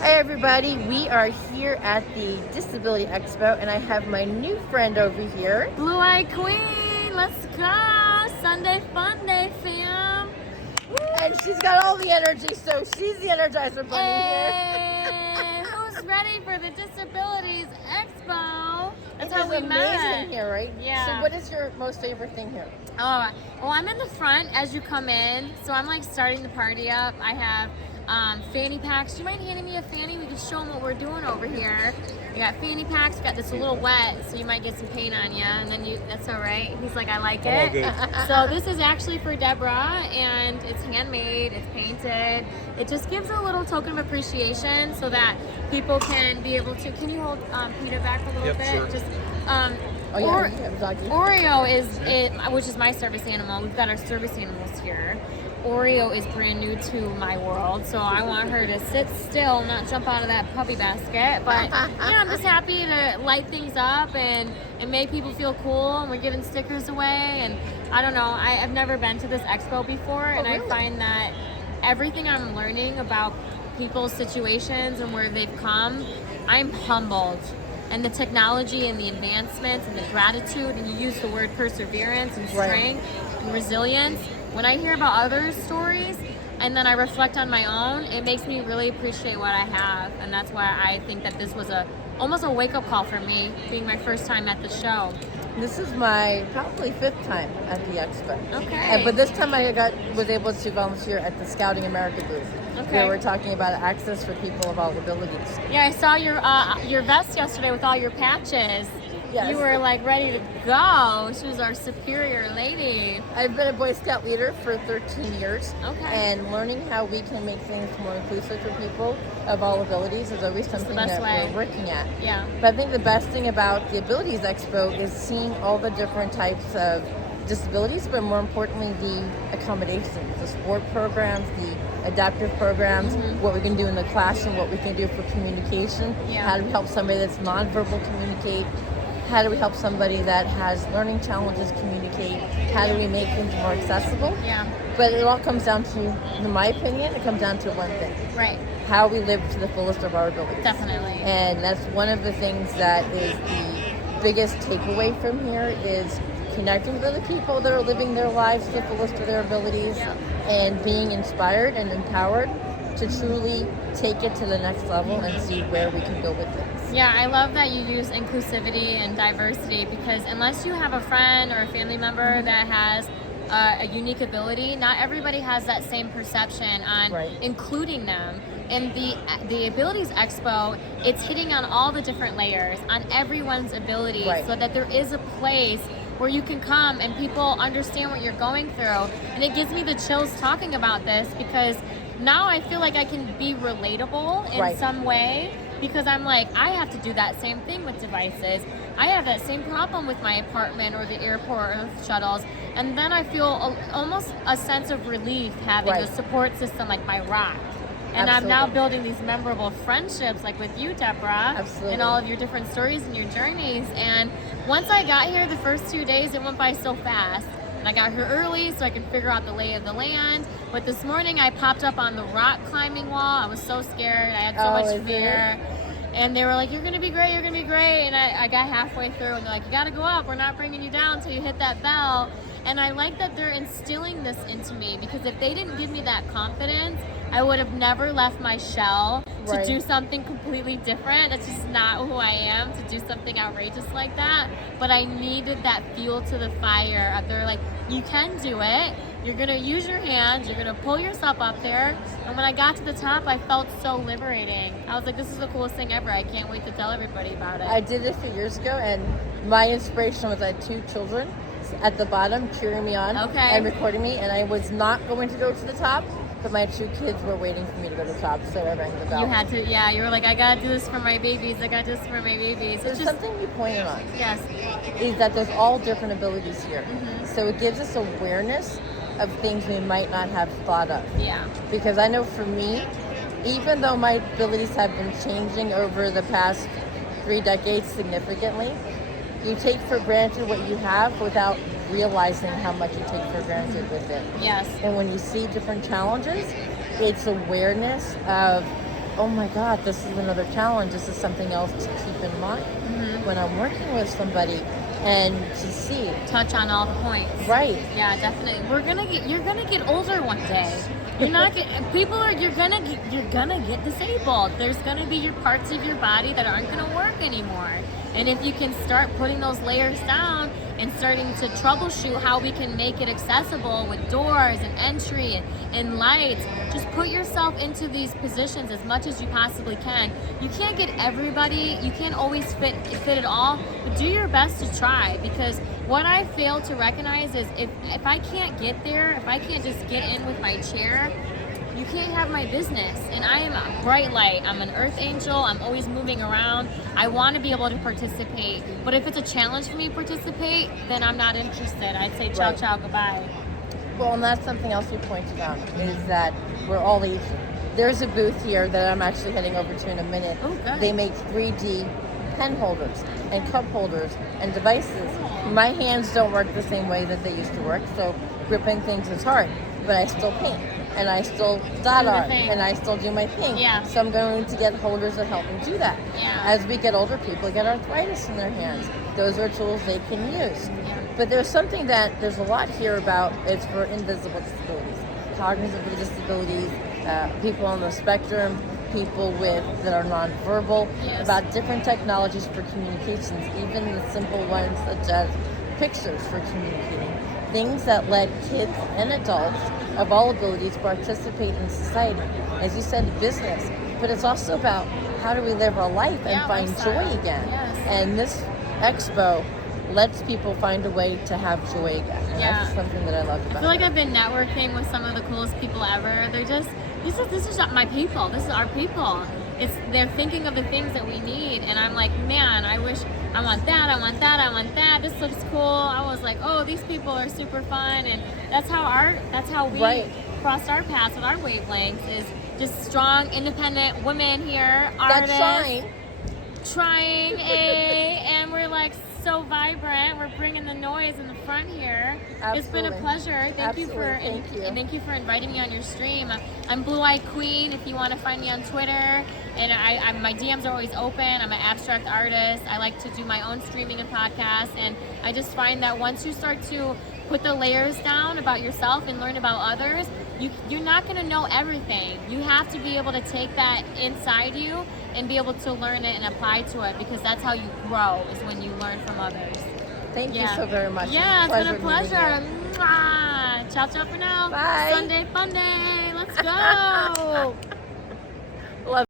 Hi everybody, we are here at the Disability Expo and I have my new friend over here. Blue Eye Queen, let's go! Sunday fun day, fam! And she's got all the energy, so she's the Energizer Bunny Hey, who's ready for the Disabilities Expo? That's how we amazing met. here, right? Yeah. So what is your most favorite thing here? Oh, well, I'm in the front as you come in, so I'm like starting the party up. I have fanny packs. Do you mind handing me a fanny? We can show them what we're doing over here. We got fanny packs. We got this a little wet, so you might get some paint on you, and then that's all right. He's like, I like it. All good. So this is actually for Deborah, and it's handmade. It's painted. It just gives a little token of appreciation, so that people can be able to. Can you hold Peter back a little Yep, bit? sure. Just Oh yeah, you have a doggy. Oreo which is my service animal. We've got our service animals here. Oreo is brand new to my world, so I want her to sit still, not jump out of that puppy basket. But yeah, I'm just happy to light things up and make people feel cool. And we're giving stickers away. And I don't know, I've never been to this expo before, and really? I find that everything I'm learning about people's situations and where they've come, I'm humbled. And the technology and the advancements and the gratitude, and you use the word perseverance and strength and resilience. When I hear about others' stories and then I reflect on my own, it makes me really appreciate what I have. And that's why I think that this was almost a wake-up call for me, being my first time at the show. This is my probably 5th time at the expo. Okay. But this time I was able to volunteer at the Scouting America booth. Okay. Where we're talking about access for people of all abilities. Yeah, I saw your vest yesterday with all your patches. Yes. You were like ready to go. She was our superior lady. I've been a Boy Scout leader for 13 years. Okay. And learning how we can make things more inclusive for people of all abilities is always something that we're working at. Yeah. But I think the best thing about the Abilities Expo is seeing all the different types of disabilities, but more importantly, the accommodations, the sport programs, the adaptive programs, what we can do in the classroom, what we can do for communication, how do we help somebody that's nonverbal communicate, how do we help somebody that has learning challenges communicate, how do we make things more accessible. But it all comes down to, in my opinion, it comes down to one thing. Right. How we live to the fullest of our abilities. Definitely. And that's one of the things that is the biggest takeaway from here is connecting with other people that are living their lives to the fullest of their abilities and being inspired and empowered to truly take it to the next level and see where we can go with things. Yeah, I love that you use inclusivity and diversity, because unless you have a friend or a family member that has a unique ability, not everybody has that same perception on including them. And the Abilities Expo, it's hitting on all the different layers, on everyone's abilities, so that there is a place where you can come and people understand what you're going through. And it gives me the chills talking about this, because now I feel like I can be relatable in some way, because I'm like, I have to do that same thing with devices. I have that same problem with my apartment or the airport or the shuttles. And then I feel almost a sense of relief having a support system like my rock. And I'm now building these memorable friendships, like with you, Deborah, and all of your different stories and your journeys. And once I got here, the first 2 days, it went by so fast. And I got here early so I could figure out the lay of the land. But this morning I popped up on the rock climbing wall. I was so scared. I had so much fear. And they were like, you're going to be great, you're going to be great. And I got halfway through and they're like, you got to go up. We're not bringing you down until you hit that bell. And I like that they're instilling this into me, because if they didn't give me that confidence, I would have never left my shell to do something completely different. That's just not who I am, to do something outrageous like that. But I needed that fuel to the fire of they're like, you can do it. You're going to use your hands. You're going to pull yourself up there. And when I got to the top, I felt so liberating. I was like, this is the coolest thing ever. I can't wait to tell everybody about it. I did it a few years ago, and my inspiration was I had 2 children at the bottom cheering me on and recording me, and I was not going to go to the top, but my 2 kids were waiting for me to go to the top, so I rang the bell. You had to, you were like, I gotta do this for my babies, I gotta do this for my babies. There's something you pointed on. Yes. Is that there's all different abilities here. So it gives us awareness of things we might not have thought of. Yeah. Because I know for me, even though my abilities have been changing over the past 3 decades significantly, you take for granted what you have without realizing how much you take for granted with it. Yes. And when you see different challenges, it's awareness of oh my God, this is another challenge. This is something else to keep in mind when I'm working with somebody, and to see. Touch on all the points. Right. Yeah, definitely. You're gonna get older one day. You're not get, you're gonna get disabled. There's gonna be your parts of your body that aren't gonna work anymore. And if you can start putting those layers down and starting to troubleshoot how we can make it accessible with doors and entry and lights, just put yourself into these positions as much as you possibly can. You can't get everybody, you can't always fit it all, but do your best to try, because what I fail to recognize is if I can't get there, if I can't just get in with my chair, you can't have my business. And I am a bright light. I'm an earth angel. I'm always moving around. I want to be able to participate. But if it's a challenge for me to participate, then I'm not interested. I'd say ciao, ciao, goodbye. Well, and that's something else you pointed out, is that we're all Asian. There's a booth here that I'm actually heading over to in a minute. Oh, good. They make 3D pen holders and cup holders and devices. My hands don't work the same way that they used to work, so gripping things is hard. But I still paint, and I still dot art, and I still do my thing. Yeah. So I'm going to get holders that help me do that. Yeah. As we get older, people get arthritis in their hands. Those are tools they can use. Yeah. But there's something that there's a lot here about. It's for invisible disabilities, cognitive disabilities, people on the spectrum, people that are nonverbal, Yes. about different technologies for communications, even the simple ones such as pictures for communicating. Things that let kids and adults of all abilities participate in society. As you said, business, but it's also about how do we live our life and find lifestyle. joy again. Yes. And this expo lets people find a way to have joy again. And that's something that I love about it. I feel like I've been networking with some of the coolest people ever. They're just, this is my people. This is our people. They're thinking of the things that we need, and I'm like, man, I wish I want that, I want that, I want that. This looks cool. I was like, oh, these people are super fun, and that's how we crossed our paths with our wavelengths, is just strong, independent women here, artists, trying and we're like so vibrant. We're bringing the noise in the front here. Absolutely. It's been a pleasure. Thank you for inviting me on your stream. I'm Blue Eyed Queen. If you want to find me on Twitter, and my DMs are always open. I'm an abstract artist. I like to do my own streaming and podcasts, and I just find that once you start to put the layers down about yourself and learn about others, you're not going to know everything. You have to be able to take that inside you and be able to learn it and apply to it, because that's how you grow, is when you learn from others. Thank you so very much. Yeah, it's been a pleasure. Mwah. Ciao, ciao for now. Bye. Sunday fun day. Let's go.